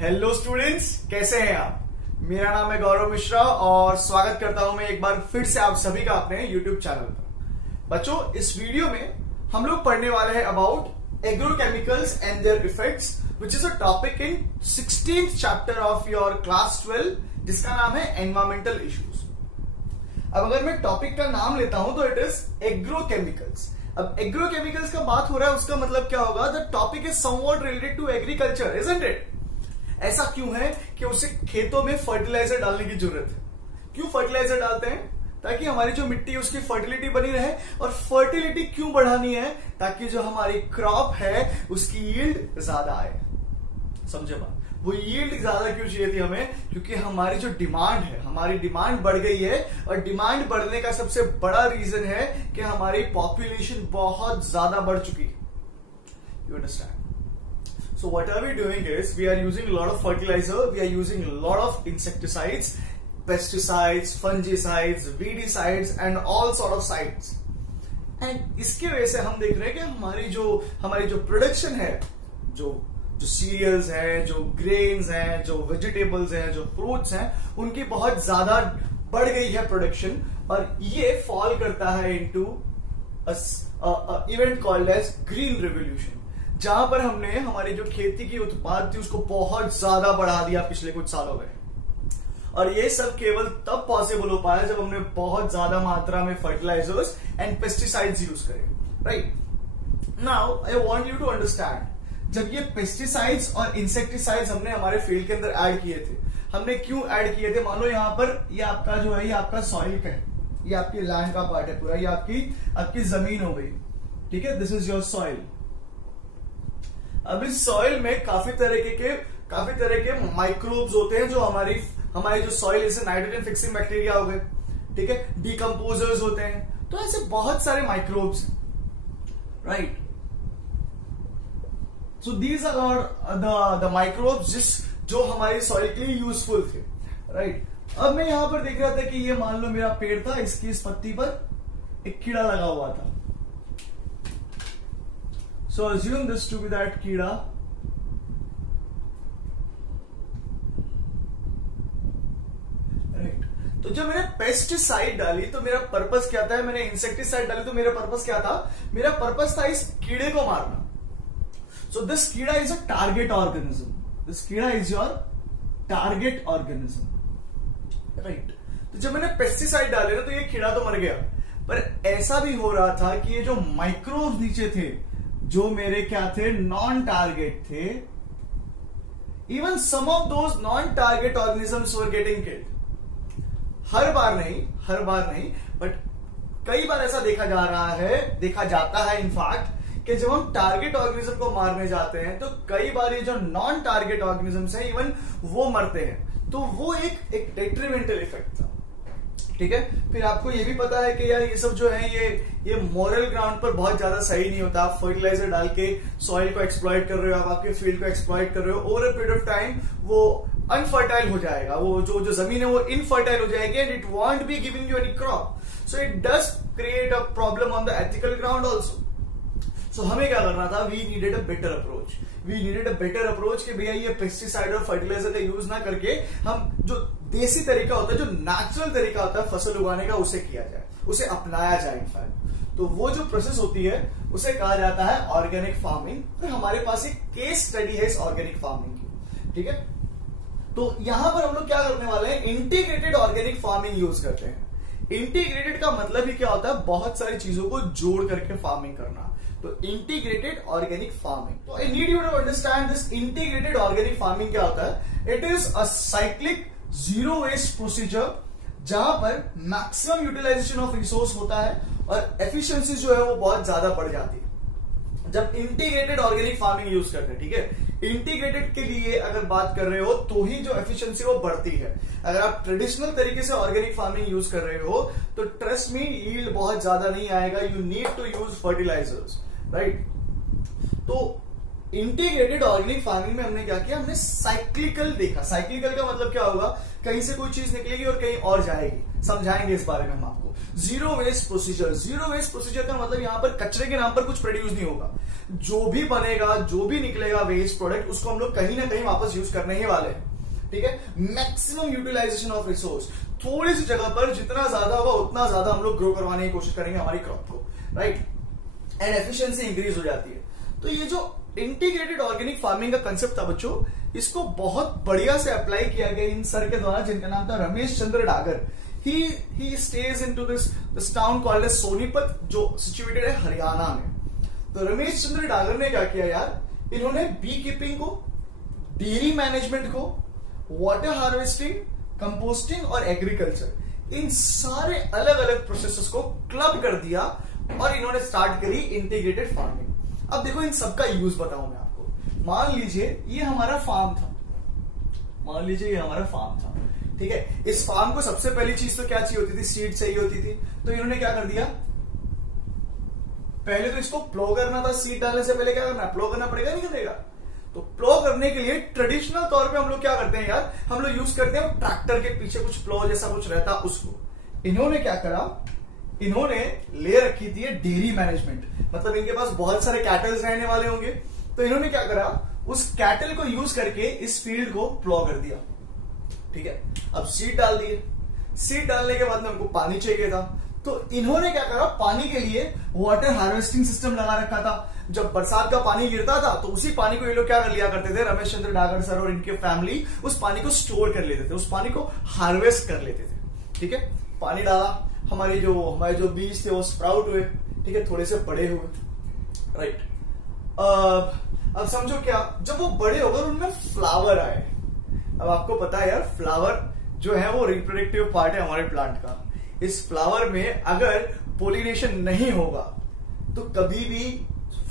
Hello students, कैसे हैं आप। मेरा नाम है गौरव मिश्रा और स्वागत करता हूं मैं एक बार फिर से आप सभी का अपने यूट्यूब चैनल पर। बच्चों, इस वीडियो में हम लोग पढ़ने वाले हैं about agrochemicals and there effects, which is a topic in 16th chapter of your class 12, जिसका नाम है एनवायरमेंटल इश्यूज। अब अगर मैं टॉपिक का नाम लेता हूं तो इट इज एग्रोकेमिकल्स। अब एग्रोकेमिकल्स का बात हो रहा है, उसका मतलब क्या होगा? The topic is somewhat related to agriculture, isn't it? ऐसा क्यों है कि उसे खेतों में फर्टिलाइजर डालने की जरूरत है। क्यों फर्टिलाइजर डालते हैं? ताकि हमारी जो मिट्टी है उसकी फर्टिलिटी बनी रहे। और फर्टिलिटी क्यों बढ़ानी है? ताकि जो हमारी क्रॉप है उसकी यील्ड ज्यादा आए। समझे बात? वो यील्ड ज्यादा क्यों चाहिए थी हमें? क्योंकि हमारी जो डिमांड है, हमारी डिमांड बढ़ गई है। और डिमांड बढ़ने का सबसे बड़ा रीजन है कि हमारी पॉपुलेशन बहुत ज्यादा बढ़ चुकी है। You understand? So what are we doing is we are using a lot of fertilizer, we are using a lot of insecticides, pesticides, fungicides, weedicides and all sort of sides. And इसके वजह से हम देख रहे हैं कि हमारी जो प्रोडक्शन है, जो सीरियल्स हैं, जो ग्रेन्स हैं, जो वेजिटेबल्स हैं, जो फ्रूट्स हैं, उनकी बहुत ज्यादा बढ़ गई है प्रोडक्शन। और ये फॉल करता है into event called as green revolution, जहां पर हमने हमारी जो खेती की उत्पाद थी उसको बहुत ज्यादा बढ़ा दिया पिछले कुछ सालों में। और ये सब केवल तब पॉसिबल हो पाया जब हमने बहुत ज्यादा मात्रा में फर्टिलाइजर्स एंड पेस्टिसाइड्स यूज करे। Right now I want you to understand, जब ये पेस्टिसाइड्स और इंसेक्टिसाइड्स हमने हमारे फील्ड के अंदर ऐड किए थे, हमने क्यों ऐड किए थे? मान लो यहां पर ये आपका जो है, ये आपका सॉइल का है, ये आपकी लैंड का पार्ट है पूरा, ये आपकी जमीन हो गई। ठीक है, दिस इज योर सॉइल। अब इस सॉइल में काफी तरह के माइक्रोब्स होते हैं जो हमारी जो सॉइल, जैसे नाइट्रोजन फिक्सिंग बैक्टीरिया हो गए, ठीक है, डिकम्पोजर्स होते हैं। तो ऐसे बहुत सारे माइक्रोब्स हैं, right. So these are the microbes जो हमारी सॉइल के लिए यूजफुल थे, राइट। अब मैं यहां पर देख रहा था कि ये मान लो मेरा पेड़ था, इसकी इस पत्ती पर एक कीड़ा लगा हुआ था। So assume this to be that कीड़ा। राइट, तो जब मैंने पेस्टिसाइड डाली तो मेरा पर्पस क्या था? मैंने इंसेक्टिसाइड डाली तो मेरा पर्पस क्या था? मेरा पर्पस था इस कीड़े को मारना। सो दिस कीड़ा is a target organism. This कीड़ा is your target organism, right. तो जब मैंने पेस्टिसाइड डाले ना तो ये कीड़ा तो मर गया, पर ऐसा भी हो रहा था कि ये जो माइक्रोब्स नीचे थे, जो मेरे क्या थे, नॉन टारगेट थे, even some of those non target organisms were getting killed. हर बार नहीं, बट कई बार ऐसा देखा जाता है इनफैक्ट, कि जब हम टारगेट ऑर्गेनिज्म को मारने जाते हैं तो कई बार ये जो नॉन टारगेट ऑर्गेनिजम्स हैं, इवन वो मरते हैं। तो वो एक डेट्रीमेंटल इफेक्ट था। ठीक है, फिर आपको ये भी पता है कि यार ये सब जो है ये मॉरल ग्राउंड पर बहुत ज्यादा सही नहीं होता। आप फर्टिलाइजर डाल के सॉइल को एक्सप्लॉइट कर रहे हो, आप आपके फील्ड को एक्सप्लॉइट कर रहे हो, over a period of time वो अनफर्टाइल हो जाएगा, वो जो जमीन है वो इनफर्टाइल हो जाएगी and it won't be giving you any crop. So it does create a problem on the ethical ground also. So हमें क्या करना था? We needed a better approach कि भैया ये पेस्टिसाइड और फर्टिलाइजर का यूज ना करके हम जो देसी तरीका होता है, जो नेचुरल तरीका होता है फसल उगाने का, उसे किया जाए, उसे अपनाया जाए। इनफैक्ट तो वो जो प्रोसेस होती है उसे कहा जाता है ऑर्गेनिक फार्मिंग। तो हमारे पास एक केस स्टडी है इस ऑर्गेनिक फार्मिंग की। ठीक है, तो यहां पर हम लोग क्या करने वाले हैं? इंटीग्रेटेड ऑर्गेनिक फार्मिंग यूज करते हैं। इंटीग्रेटेड का मतलब ही क्या होता है? बहुत सारी चीजों को जोड़ करके फार्मिंग करना। तो इंटीग्रेटेड ऑर्गेनिक फार्मिंग, तो I need you to understand this integrated organic farming क्या होता है। It is a cyclic zero waste procedure, जहां पर मैक्सिमम यूटिलाइजेशन ऑफ रिसोर्स होता है और एफिशिएंसी जो है वो बहुत ज्यादा बढ़ जाती है जब इंटीग्रेटेड ऑर्गेनिक फार्मिंग यूज करते हैं। ठीक है, इंटीग्रेटेड के लिए अगर बात कर रहे हो तो ही जो एफिशिएंसी वो बढ़ती है। अगर आप ट्रेडिशनल तरीके से ऑर्गेनिक फार्मिंग यूज कर रहे हो तो ट्रस्ट मी, यील्ड बहुत ज्यादा नहीं आएगा। You need to use fertilisers, right. तो इंटीग्रेटेड ऑर्गेनिक फार्मिंग में हमने क्या किया? हमने साइक्लिकल देखा। साइक्लिकल का मतलब क्या होगा? कहीं से कोई चीज निकलेगी और कहीं और जाएगी। समझाएंगे इस बारे में हम आपको। जीरो वेस्ट प्रोसीजर का मतलब यहां पर कचरे के नाम पर कुछ प्रोड्यूस नहीं होगा। जो भी बनेगा, जो भी निकलेगा वेस्ट प्रोडक्ट, उसको हम लोग कहीं ना कहीं वापस यूज करने ही वाले हैं। ठीक है, मैक्सिमम यूटिलाइजेशन ऑफ रिसोर्स, थोड़ी सी जगह पर जितना ज्यादा होगा उतना ज्यादा हम लोग ग्रो करवाने की कोशिश करेंगे हमारी क्रॉप को, राइट, एंड एफिशिएंसी इंक्रीज हो जाती है। तो ये जो इंटीग्रेटेड ऑर्गेनिक फार्मिंग का कंसेप्ट था बच्चों, इसको बहुत बढ़िया से अप्लाई किया गया इन सर के द्वारा, जिनका नाम था Ramesh Chandra Dagar. He stays into this town called as Sonipat, जो सिचुएटेड है हरियाणा में। तो रमेश चंद्र डागर ने क्या किया यार, इन्होंने बी कीपिंग को, डेयरी मैनेजमेंट को, वाटर हार्वेस्टिंग, कंपोस्टिंग और एग्रीकल्चर, इन सारे अलग अलग प्रोसेसेस को क्लब कर दिया और इन्होंने स्टार्ट करी इंटीग्रेटेड फार्मिंग। अब देखो इन सबका यूज बताऊं मैं आपको। मान लीजिए ये हमारा फार्म था, मान लीजिए ये हमारा फार्म था, ठीक है। इस फार्म को सबसे पहली चीज तो क्या चाहिए होती थी, सीड चाहिए होती थी। तो इन्होंने क्या कर दिया, पहले तो इसको प्लो करना था। सीड डालने से पहले क्या करना, प्लो करना पड़ेगा, नहीं करेगा। तो प्लो करने के लिए ट्रेडिशनल तौर पे हम लोग क्या करते हैं यार, हम लोग यूज करते हैं ट्रैक्टर के पीछे कुछ प्लो जैसा कुछ रहता उसको। इन्होंने क्या करा, इन्होंने ले रखी थी डेयरी मैनेजमेंट, मतलब इनके पास बहुत सारे कैटल्स रहने वाले होंगे। तो इन्होंने क्या करा, उस कैटल को यूज करके इस फील्ड को प्लो कर दिया, ठीक है। अब सीड डाल दिए, सीड डालने के बाद में हमको पानी चाहिए था। तो इन्होंने क्या करा, पानी के लिए वाटर हार्वेस्टिंग सिस्टम लगा रखा था। जब बरसात का पानी गिरता था तो उसी पानी को ये लोग क्या कर लिया करते थे, रमेश चंद्र डागर सर और इनके फैमिली उस पानी को स्टोर कर लेते थे, उस पानी को हार्वेस्ट कर लेते थे, ठीक है। पानी डाला, हमारे जो बीज थे वो स्प्राउट हुए, ठीक है, थोड़े से बड़े हुए, राइट। अब समझो क्या, जब वो बड़े हो गए उनमें फ्लावर आए। अब आपको पता है यार, फ्लावर जो है वो रिप्रोडक्टिव पार्ट है हमारे प्लांट का। इस फ्लावर में अगर पोलिनेशन नहीं होगा तो कभी भी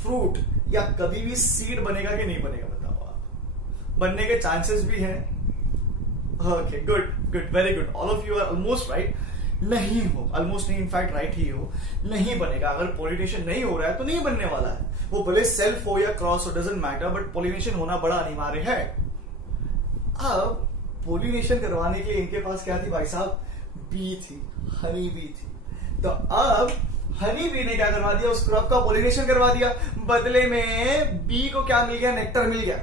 फ्रूट या कभी भी सीड बनेगा कि नहीं बनेगा, बताओ आप। बनने के चांसेस भी हैं। Okay, good good, very good, all of you are almost right. नहीं हो, ऑलमोस्ट नहीं, इनफैक्ट राइट ही हो, नहीं बनेगा। अगर पोलिनेशन नहीं हो रहा है तो नहीं बनने वाला है। वो भले सेल्फ हो या क्रॉस हो, डजंट मैटर, बट पोलिनेशन होना बड़ा अनिवार्य है। अब पोलिनेशन करवाने के लिए इनके पास क्या थी भाई साहब, बी थी, हनी बी थी। तो अब हनी बी ने क्या करवा दिया, उस क्रॉप का पोलिनेशन करवा दिया। बदले में बी को क्या मिल गया, नेक्टर मिल गया,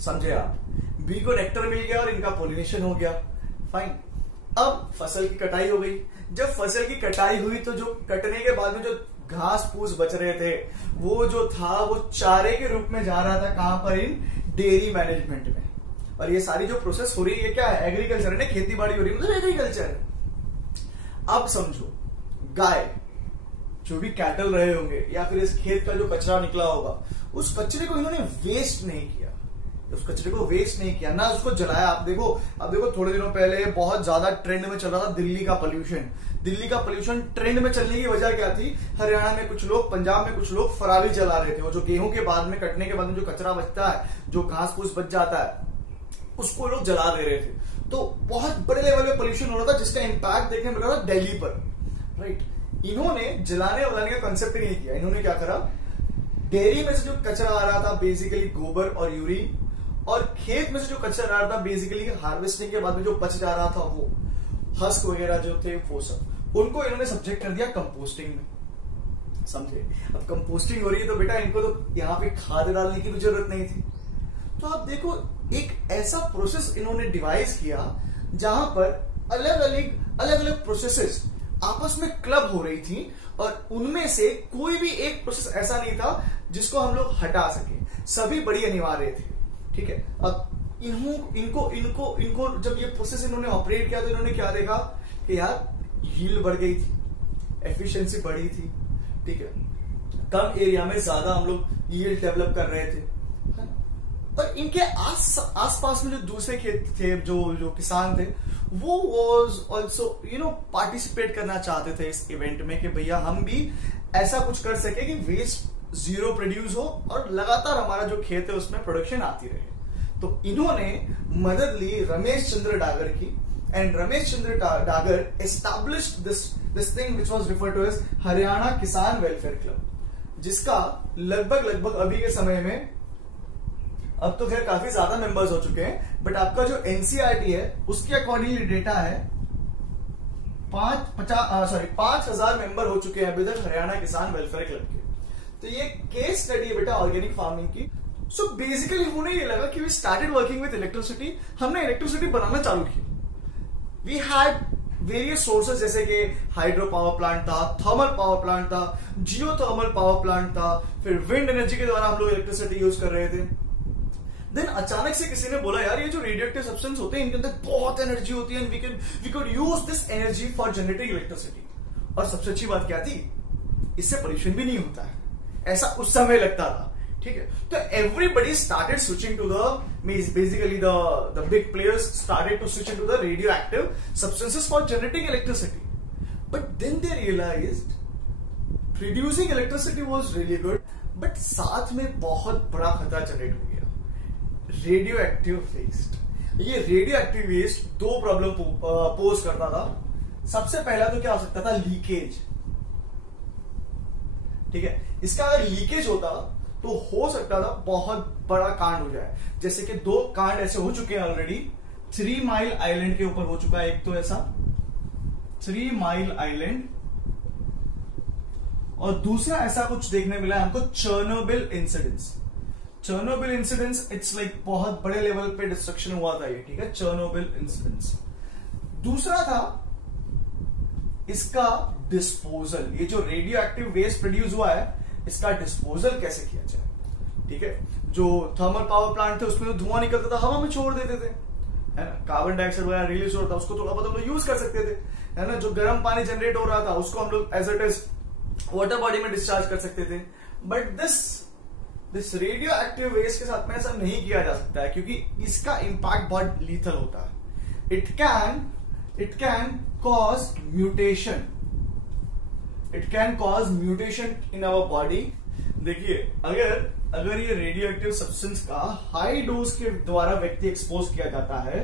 समझे आप। बी को नेक्टर मिल गया और इनका पोलिनेशन हो गया, फाइन। अब फसल की कटाई हो गई। जब फसल की कटाई हुई तो जो कटने के बाद में जो घास फूस बच रहे थे, वो जो था वो चारे के रूप में जा रहा था, कहां पर, इन डेयरी मैनेजमेंट में। और ये सारी जो प्रोसेस हो रही है, ये क्या है, एग्रीकल्चर है, खेती बाड़ी हो रही है, मतलब एग्रीकल्चर है। अब समझो, गाय जो भी कैटल रहे होंगे या फिर इस खेत का जो कचरा निकला होगा, उस कचरे को इन्होंने वेस्ट नहीं किया, उस कचरे को वेस्ट नहीं किया, ना उसको जलाया। आप देखो थोड़े दिनों पहले बहुत ज्यादा ट्रेंड में चल रहा था दिल्ली का पोल्यूशन। दिल्ली का पोल्यूशन ट्रेंड में चलने की वजह क्या थी, हरियाणा में कुछ लोग, पंजाब में कुछ लोग फरारी जला रहे थे। वो जो गेहूं के बाद में, कटने के बाद में जो कचरा बचता है, जो घास फूस बच जाता है, उसको लोग जला दे रहे थे। तो बहुत बड़े लेवल पे पोल्यूशन हो रहा था, जिसका इंपैक्ट देखने मिल रहा था दिल्ली पर, राइट। इन्होंने जलाने वलाने का कंसेप्ट ही नहीं किया। इन्होंने क्या करा, डेयरी में से जो कचरा आ रहा था बेसिकली गोबर और यूरिन, और खेत में से जो कचरा आ रहा था बेसिकली हार्वेस्टिंग के बाद में जो बच जा रहा था, वो हस्क वगैरह जो थे, वो सब, उनको इन्होंने सब्जेक्ट कर दिया कंपोस्टिंग में, समझे। अब कंपोस्टिंग हो रही है तो बेटा इनको तो यहाँ पे खाद डालने की भी जरूरत नहीं थी। तो आप देखो, एक ऐसा प्रोसेस इन्होंने डिवाइस किया जहां पर अलग अलग प्रोसेसेस आपस में क्लब हो रही थी, और उनमें से कोई भी एक प्रोसेस ऐसा नहीं था जिसको हम लोग हटा सके, सभी बड़ी अनिवार्य थे, ठीक है। अब इनको जब ये प्रोसेस इन्होंने ऑपरेट किया तो इन्होंने क्या देखा कि यार यील्ड बढ़ गई थी, एफिशिएंसी बढ़ी थी, ठीक है, कम एरिया में ज्यादा हम लोग यील्ड डेवलप कर रहे थे। और इनके आसपास में जो दूसरे खेत थे, जो किसान थे, वो वाज आल्सो पार्टिसिपेट करना चाहते थे इस इवेंट में, कि भैया हम भी ऐसा कुछ कर सके कि वेस्ट जीरो प्रोड्यूस हो और लगातार हमारा जो खेत है उसमें प्रोडक्शन आती रहे। तो इन्होंने मदद ली रमेश चंद्र डागर की, and Ramesh Chandra Dagar established this thing which was referred to as Haryana Kisan welfare club, जिसका लगभग अभी के समय में, अब तो खैर काफी ज्यादा मेंबर्स हो चुके हैं, बट आपका जो एनसीईआरटी है उसके अकॉर्डिंगली डेटा है 5,000 मेंबर हो चुके हैं अभी तक हरियाणा किसान वेलफेयर क्लब के। तो ये केस स्टडी है बेटा ऑर्गेनिक फार्मिंग की। सो बेसिकली उन्हें ये लगा कि we started working with electricity, हमने इलेक्ट्रिसिटी बनाना चालू किया। वी हैड वेरियस सोर्सेस जैसे कि हाइड्रो पावर प्लांट था, थर्मल पावर प्लांट था, जियो थर्मल पावर प्लांट था, फिर विंड एनर्जी के द्वारा हम लोग इलेक्ट्रिसिटी यूज कर रहे थे। देन अचानक से किसी ने बोला यार ये जो रेडियोएक्टिव सब्सटेंस होते हैं इनके अंदर बहुत एनर्जी होती है and we could use this energy for generating electricity. और सबसे अच्छी बात क्या थी, इससे पोल्यूशन भी नहीं होता है, ऐसा उस समय लगता था। ठीक है, तो everybody started switching to basically the big players started to switch into the radioactive substances for generating electricity. But then they realised producing electricity was really good, but साथ में बहुत बड़ा खतरा जनरेट हो गया, रेडियोएक्टिव वेस्ट। ये radioactive waste दो problem pose करता था। सबसे पहला तो क्या हो सकता था, लीकेज। ठीक है, इसका अगर लीकेज होता तो हो सकता था बहुत बड़ा कांड हो जाए। जैसे कि दो कांड ऐसे हो चुके हैं ऑलरेडी, 3 माइल आइलैंड के ऊपर हो चुका है एक तो ऐसा 3 माइल आइलैंड, और दूसरा ऐसा कुछ देखने मिला है हमको Chernobyl incidents. Chernobyl incidents it's like बहुत बड़े लेवल पे डिस्ट्रक्शन हुआ था ये। ठीक है, चर्नोबिल इंसिडेंट्स। दूसरा था इसका डिस्पोजल, ये जो रेडियोएक्टिव वेस्ट प्रोड्यूस हुआ है इसका डिस्पोजल कैसे किया जाए। ठीक है, जो थर्मल पावर प्लांट थे उसमें तो धुआं निकलता था, हवा में छोड़ देते थे, है ना, कार्बन डाइऑक्साइड वगैरह रिलीज होता था, उसको थोड़ा बहुत हम लोग यूज कर सकते थे, है ना। जो गर्म पानी जनरेट हो रहा था उसको हम लोग as it is water body में डिस्चार्ज कर सकते थे। But this radio active waste के साथ में ऐसा नहीं किया जा सकता है, क्योंकि इसका इंपैक्ट बहुत लीथल होता है। It can cause mutation, it can cause mutation in our body. देखिए, अगर ये रेडियो एक्टिव सब्सटेंस का हाई डोज के द्वारा व्यक्ति एक्सपोज किया जाता है,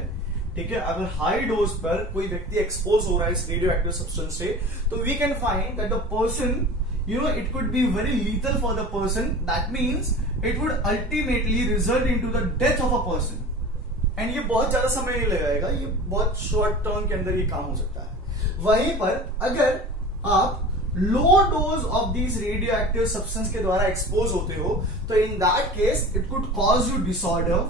ठीक है, अगर हाई डोज पर कोई व्यक्ति एक्सपोज हो रहा है इस रेडियो एक्टिव सब्सटेंस से, तो we can find that the person, it could be very lethal for the person. That means it would ultimately result into the death of a person. And ये बहुत ज्यादा समय नहीं लगाएगा, ये बहुत शॉर्ट टर्म के अंदर ये काम हो सकता है। वहीं पर अगर आप low dose of this radio active substance के द्वारा एक्सपोज होते हो, तो in that case it could cause you disorder.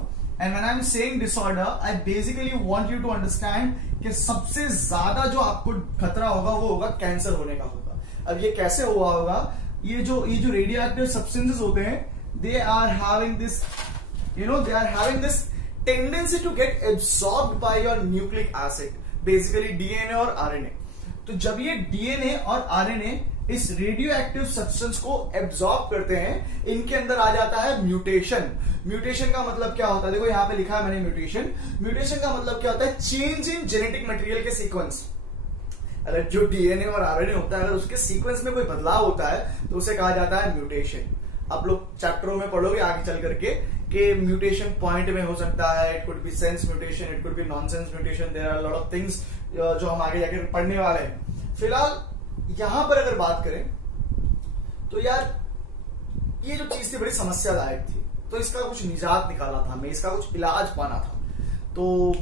And when I am saying disorder, I basically want you to understand कि सबसे ज्यादा जो आपको खतरा होगा वो होगा कैंसर होने का होगा। अब ये कैसे हुआ होगा, ये जो रेडियो एक्टिव सब्सटेंसेस होते हैं, they are having this tendency to get absorbed by your nucleic acid, basically DNA और आरएनए। तो जब ये डीएनए और आरएनए इस रेडियो एक्टिव सब्सटेंस को एब्सॉर्ब करते हैं, इनके अंदर आ जाता है म्यूटेशन। म्यूटेशन का मतलब क्या होता है, देखो यहां पे लिखा है मैंने म्यूटेशन। म्यूटेशन का मतलब क्या होता है, चेंज इन जेनेटिक मटेरियल के सीक्वेंस। अगर जो डीएनए और आरएनए होता है, अगर उसके सीक्वेंस में कोई बदलाव होता है तो उसे कहा जाता है म्यूटेशन। आप लोग चैप्टरों में पढ़ोगे आगे चल करके कि म्यूटेशन पॉइंट में हो सकता है, it could be sense mutation, it could be nonsense mutation, there are lot of things जो हम आगे जाकर पढ़ने वाले हैं। फिलहाल यहां पर अगर बात करें तो यार ये जो चीज थी बड़ी समस्यादायक थी, तो इसका कुछ निजात निकाला था हमें, इसका कुछ इलाज पाना था। तो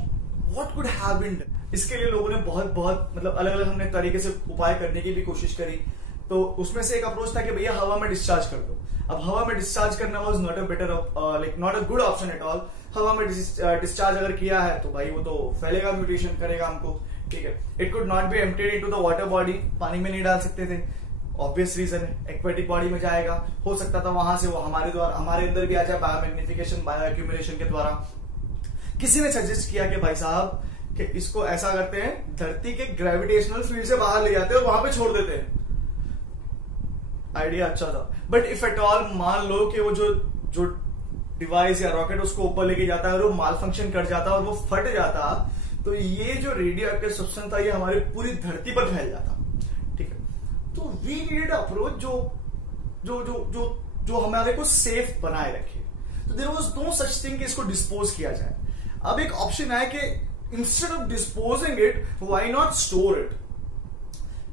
what could have been done, इसके लिए लोगों ने बहुत मतलब अलग अलग हमने तरीके से उपाय करने की भी कोशिश करी। तो उसमें से एक अप्रोच था कि भैया हवा में डिस्चार्ज कर दो। अब हवा में डिस्चार्ज करना was not a good option at all. हवा में डिस्चार्ज अगर किया है तो भाई वो तो फैलेगा, म्यूटेशन करेगा हमको। ठीक है, it could not be emptied into the water body, पानी में नहीं डाल सकते थे, ऑब्वियस रीजन है, एक्वेटिक बॉडी में जाएगा। हो सकता था वहां से वो हमारे अंदर भी आ जाए बायोमैग्निफिकेशन, बायो एक्यूमुलेशन के द्वारा। किसी ने सजेस्ट किया कि भाई साहब कि इसको ऐसा करते हैं, धरती के ग्रेविटेशनल फील्ड से बाहर ले जाते हैं और वहां पे छोड़ देते हैं। आइडिया अच्छा था, बट इफ एट ऑल मान लो कि वो जो डिवाइस या रॉकेट उसको ऊपर लेके जाता है और वो माल फंक्शन कर जाता और वो फट जाता, तो ये जो रेडियो एक्टिव सब्सटेंस था ये हमारी पूरी धरती पर फैल जाता। ठीक है, तो वी नीडेड अप्रोच जो हमारे को सेफ बनाए रखे। तो there was no such thing कि इसको डिस्पोज किया जाए। अब एक ऑप्शन है कि instead of disposing it, why not store it.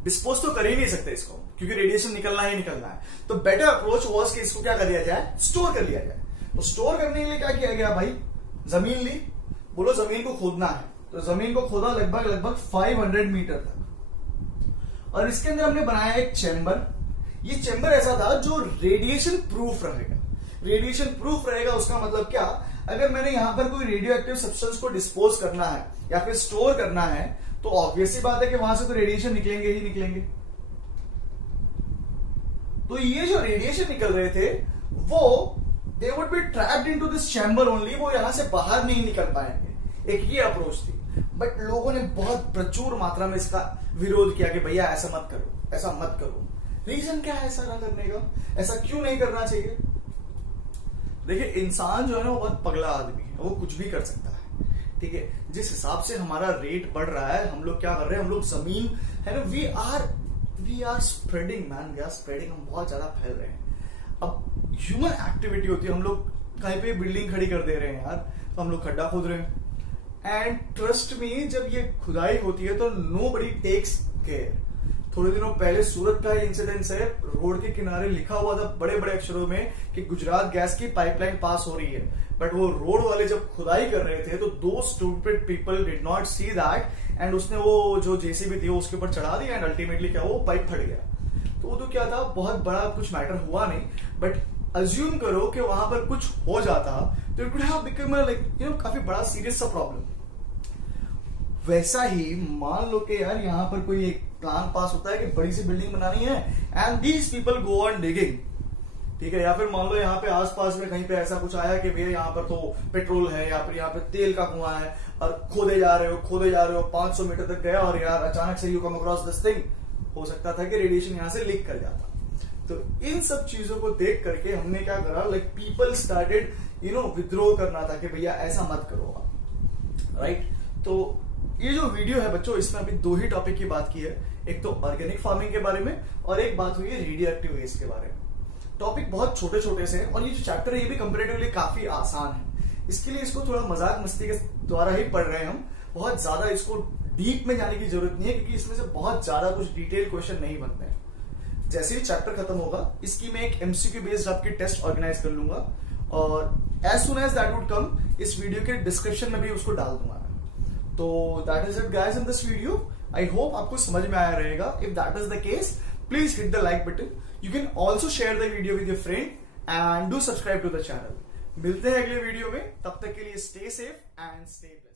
Dispose तो कर ही नहीं सकते इसको, क्योंकि रेडिएशन निकलना ही निकलना है। तो बेटर अप्रोच वाज कि इसको क्या कर लिया जाए, स्टोर कर लिया जाए। तो स्टोर करने के लिए क्या किया गया भाई, जमीन ली, बोलो जमीन को खोदना है, तो जमीन को खोदा लगभग 500 मीटर तक, और इसके अंदर हमने बनाया एक चैम्बर। ये चेंबर ऐसा था जो रेडिएशन प्रूफ रहेगा। रेडिएशन प्रूफ रहेगा उसका मतलब क्या, अगर मैंने यहां पर कोई रेडियो एक्टिव सब्सटेंस को डिस्पोज करना है या फिर स्टोर करना है तो ऑब्वियसली बात है कि वहां से तो रेडिएशन निकलेंगे ही निकलेंगे। तो ये जो रेडिएशन निकल रहे थे वो they would be trapped into this chamber only, वो यहां से बाहर नहीं निकल पाएंगे। एक ये अप्रोच थी, बट लोगों ने बहुत प्रचुर मात्रा में इसका विरोध किया कि भैया ऐसा मत करो, ऐसा मत करो। रीजन क्या है ऐसा ना करने का, ऐसा क्यों नहीं करना चाहिए? देखिए इंसान जो है ना वो बहुत पगला आदमी है, वो कुछ भी कर सकता है, ठीक है। जिस हिसाब से हमारा रेट बढ़ रहा है, हम लोग क्या कर रहे हैं, हम लोग जमीन है ना, we are spreading man, we are spreading, हम बहुत ज्यादा फैल रहे हैं। अब ह्यूमन एक्टिविटी होती है, हम लोग कहीं पे बिल्डिंग खड़ी कर दे रहे हैं यार, तो हम लोग खड्डा खोद रहे हैं। एंड ट्रस्ट मी, जब ये खुदाई होती है तो नोबडी टेक्स केयर। थोड़े दिनों पहले सूरत का इंसिडेंस है, रोड के किनारे लिखा हुआ था बड़े बड़े अक्षरों में कि गुजरात गैस की पाइपलाइन पास हो रही है, बट वो रोड वाले जब खुदाई कर रहे थे तो दो stupid people did not see that, and उसने वो जो जेसीबी थी वो उसके ऊपर चढ़ा दिया, एंड अल्टीमेटली क्या वो पाइप फट गया। तो वो तो क्या था, बहुत बड़ा कुछ मैटर हुआ नहीं, बट अज्यूम करो कि वहां पर कुछ हो जाता तो it could have become like काफी बड़ा सीरियस सा प्रॉब्लम। वैसा ही मान लो कि यार यहाँ पर कोई एक प्लान पास होता है कि बड़ी सी बिल्डिंग बनानी है, and these people go on digging, ठीक है। या फिर मान लो यहाँ पे आसपास में कहीं पे ऐसा कुछ आया कि भैया यहाँ पर तो पेट्रोल है या फिर यहाँ पे तेल का कुआं है, और खोदे जा रहे हो 500 मीटर तक गया, और यार अचानक से you come across this thing, हो सकता था कि रेडिएशन यहाँ से लीक कर जाता। तो इन सब चीजों को देख करके हमने क्या करा, लाइक पीपल स्टार्टेड विद्रोह करना था कि भैया ऐसा मत करो आप, राइट। तो ये जो वीडियो है बच्चों, इसमें अभी दो ही टॉपिक की बात की है, एक तो ऑर्गेनिक फार्मिंग के बारे में और एक बात हुई है रेडियो एक्टिव वेस्ट के बारे में। टॉपिक बहुत छोटे छोटे से हैं, और ये जो चैप्टर है ये भी कंपैरेटिवली काफी आसान है, इसके लिए इसको थोड़ा मजाक मस्ती के द्वारा ही पढ़ रहे हैं हम। बहुत ज्यादा इसको डीप में जाने की जरूरत नहीं है, क्योंकि इसमें से बहुत ज्यादा कुछ डिटेल क्वेश्चन नहीं बनते हैं। जैसे ही चैप्टर खत्म होगा इसकी मैं एक एमसीक्यू बेस्ड आपकी टेस्ट ऑर्गेनाइज कर लूंगा, और as soon as that would come इस वीडियो के डिस्क्रिप्शन में भी उसको डाल दूंगा। तो that is it guys in this video. I hope आपको समझ में आया रहेगा। If that is the case, please hit the like button. You can also share the video with your friend and do subscribe to the channel. मिलते हैं अगले video में, तब तक के लिए stay safe and stay blessed.